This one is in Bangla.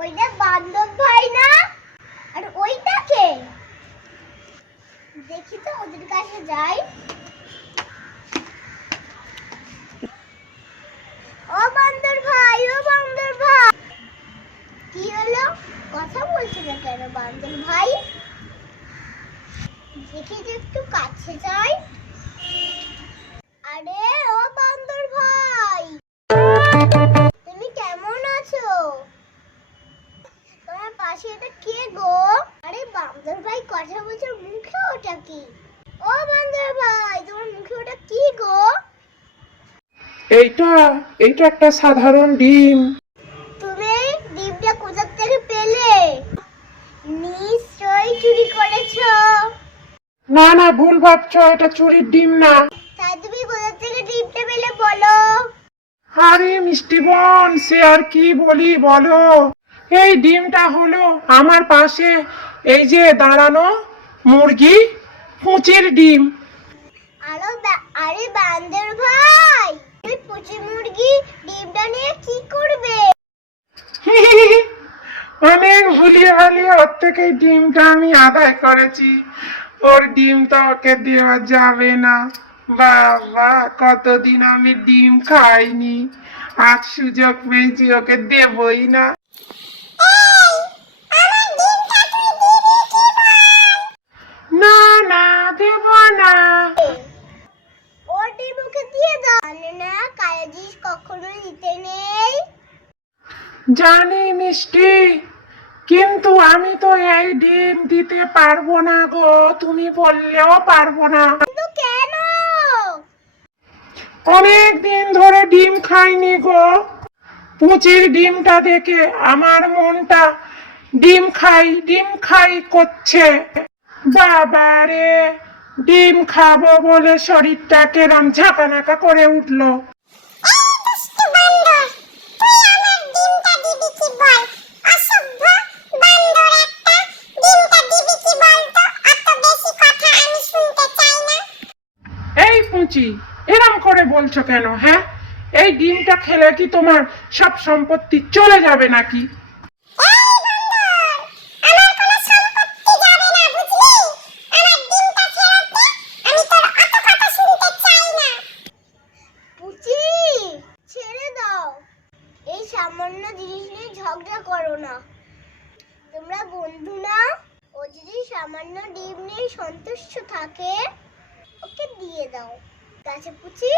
ওইটা বান্ধব ভাই না? আর ওইটা কে? দেখি তো, ওদের কাছে যাই। ও বান্দর ভাই, ও বান্দর ভাই। কি হলো? কথা বলছে না কেন বান্দর ভাই? দেখি যে একটু কাছে যাই। তোমার এটা কে গো? আরে বান্দর ভাই কথা বলছে মুখে ওটা কি? ও বান্দর ভাই তোমার মুখে ওটা কি গো? এইটা এইটা একটা সাধারণ ডিম। তুমি ডিমটা কোথা থেকে পেলে? নিশ্চয়ই চুরি করেছ। না না ভুল ভাবছ এটা চুরির ডিম না। তাই তুমি কোথা থেকে ডিমটা পেলে বলো? আরে মিষ্টি বোন সে আর কি বলি বলো? এই ডিমটা হলো আমার পাশে এই যে দাঁড়ানো মুরগি পুঁচির ডিম। আরও আরে বান্দর ভাই তুমি পুচি মুরগি ডিমটা নিয়ে কি করবে? অনেক ভুলিয়ে ভালিয়ে ওর থেকে ডিমটা আমি আদায় করেছি। ওর ডিম তো ওকে দেওয়া যাবে না। বাবা কতদিন আমি ডিম খাইনি। আজ সুযোগ পেয়েছি ওকে দেবই না না না দেব না ও ডিম ওকে দিয়ে দাও জানে না কালো কখনো দিতে নেই জানি, মিষ্টি, কিন্তু আমি তো এই ডিম দিতে পারব না গো। তুমি বললেও পারব না। কেন অনেক দিন ধরে ডিম খাইনি গো। পুচির ডিমটা দেখে আমার মনটা ডিম খাই ডিম খাই করছে। বাবা রে, ডিম খাব বলে শরীরটা কেরম ঝাঁকানাকা করে উঠল। পুঁচি এরম করে বলছো কেন হ্যাঁ? এই ডিমটা খেলে কি তোমার সব সম্পত্তি চলে যাবে নাকি? সামান্য জিনিস নিয়ে ঝগড়া করো না। তোমরা বন্ধু না? ও যদি সামান্য ডিম নিয়ে সন্তুষ্ট থাকে, ওকে দিয়ে দাও। কাছে পুচি।